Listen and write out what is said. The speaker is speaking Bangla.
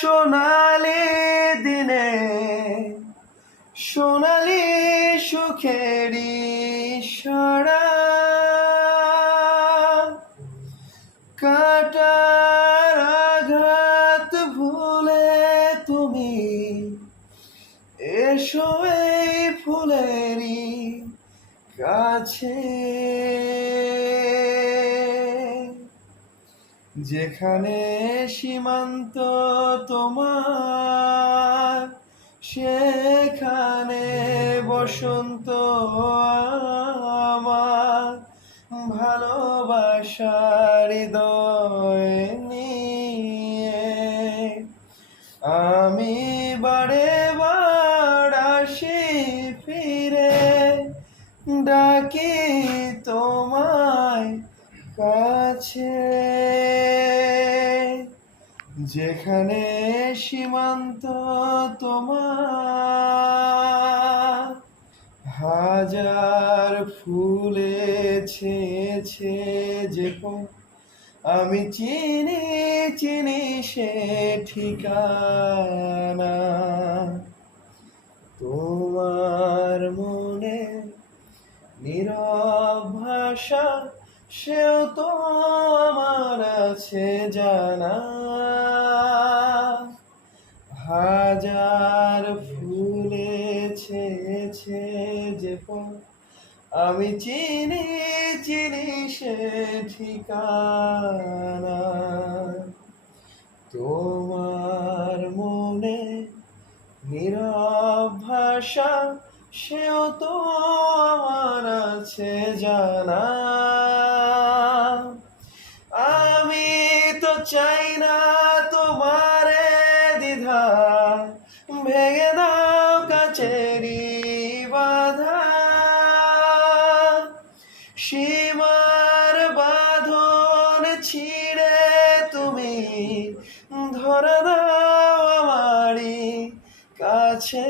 সোনালি দিনে সোনালি সুখেরি সারা কাটার আঘাত ভুলে তুমি এসো এই ফুলেরই কাছে, যেখানে সীমান্ত তোমার সেখানে বসন্ত আমার, ভালোবাসার হৃদয় নিয়ে আমি বারে বার আসি ফিরে, ডাকি তোমায় কাছে, যেখানে সীমান্ত তোমার হাজার ফুলে ছেয়েছে যে আমি চিনি চিনি সে ঠিকানা, তোমার মনে নীরব ভাষা সেও তো আমার আছে জানা, হাজার ফুলে ছেয়েছে যে আমি চিনি চিনি সে ঠিকানা, তোমার মনে নীরব ভাষা সেও তো আমার আছে জানা, আমি তো চাই না তোমারে দ্বিধা ভেঙে দাও কাচেরি বাধা, সীমার বাঁধন ছিঁড়ে তুমি ধরে দাও আমারই কাছে।